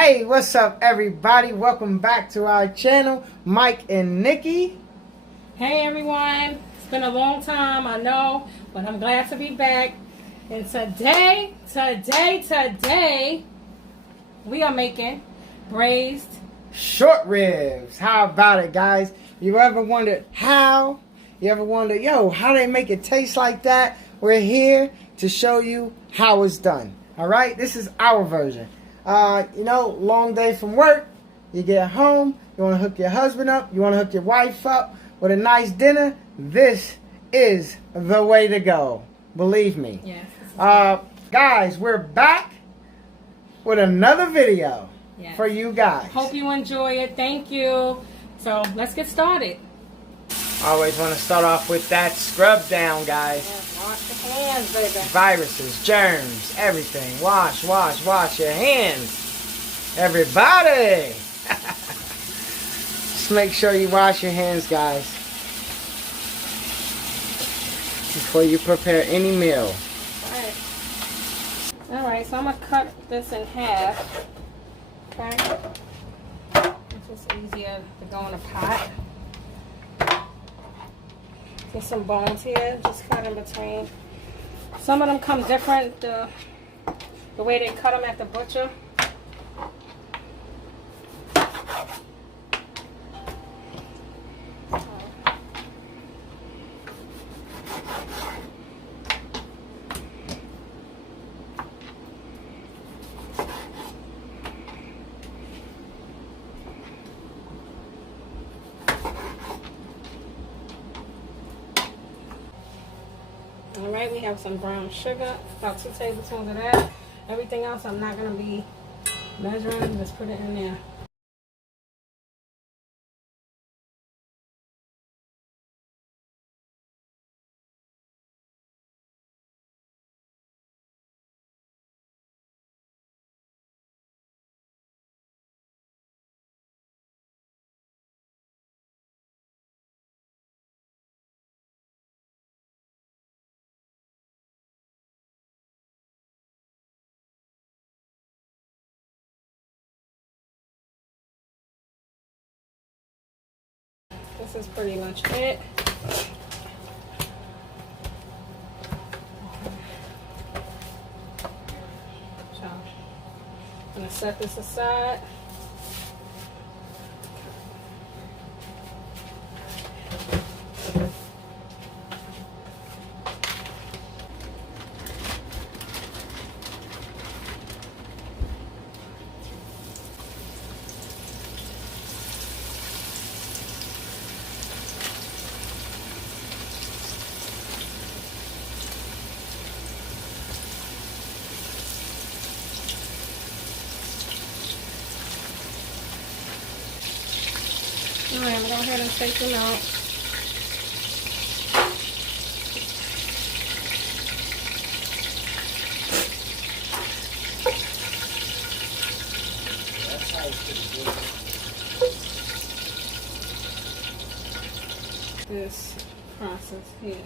Hey, what's up everybody? Welcome back to our channel, Mike and Nikki. Hey everyone, it's been a long time, I know, but I'm glad to be back. And today, we are making braised short ribs. How about it, guys? You ever wondered how? You ever wondered, how they make it taste like that? We're here to show you how it's done. All right, this is our version. Long day from work, you get home, you want to hook your husband up, you want to hook your wife up with a nice dinner. This is the way to go. Believe me. Yes. Guys, we're back with another video for you guys. Hope you enjoy it. Thank you. So let's get started. Always want to start off with that scrub down, guys. Yeah, wash your hands, baby. Viruses, germs, everything. Wash your hands. Everybody. Just make sure you wash your hands, guys, before you prepare any meal. Alright, so I'm going to cut this in half. Okay? It's just easier to go in a pot. There's some bones here, just cut in between. Some of them come different, the way they cut them at the butcher. Alright, we have some brown sugar, about 2 tablespoons of that. Everything else I'm not going to be measuring, just put it in there. This is pretty much it. So, I'm going to set this aside. Alright, I'm going to go ahead and take them out. This process here.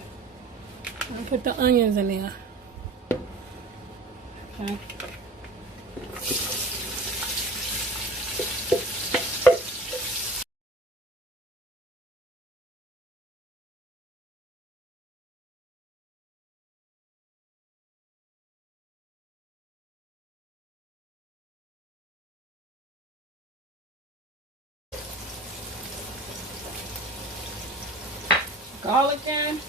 I'm going to put the onions in there. Okay. Garlic in.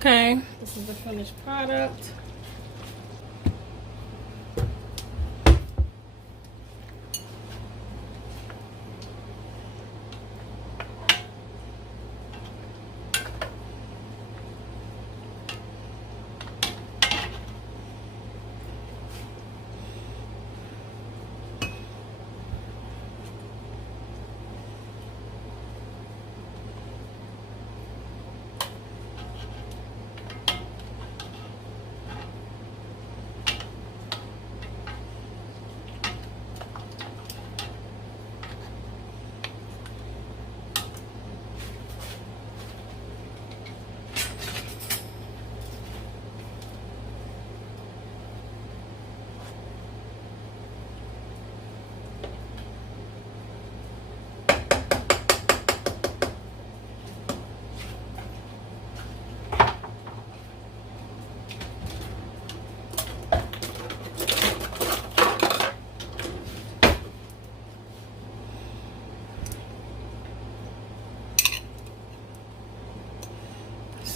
Okay, this is the finished product.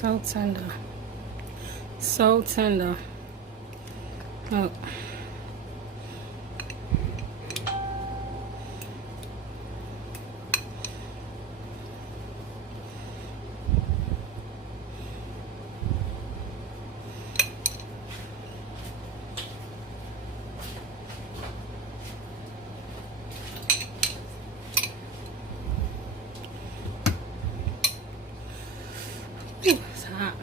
So tender. So tender. Look. Ooh, it's hot.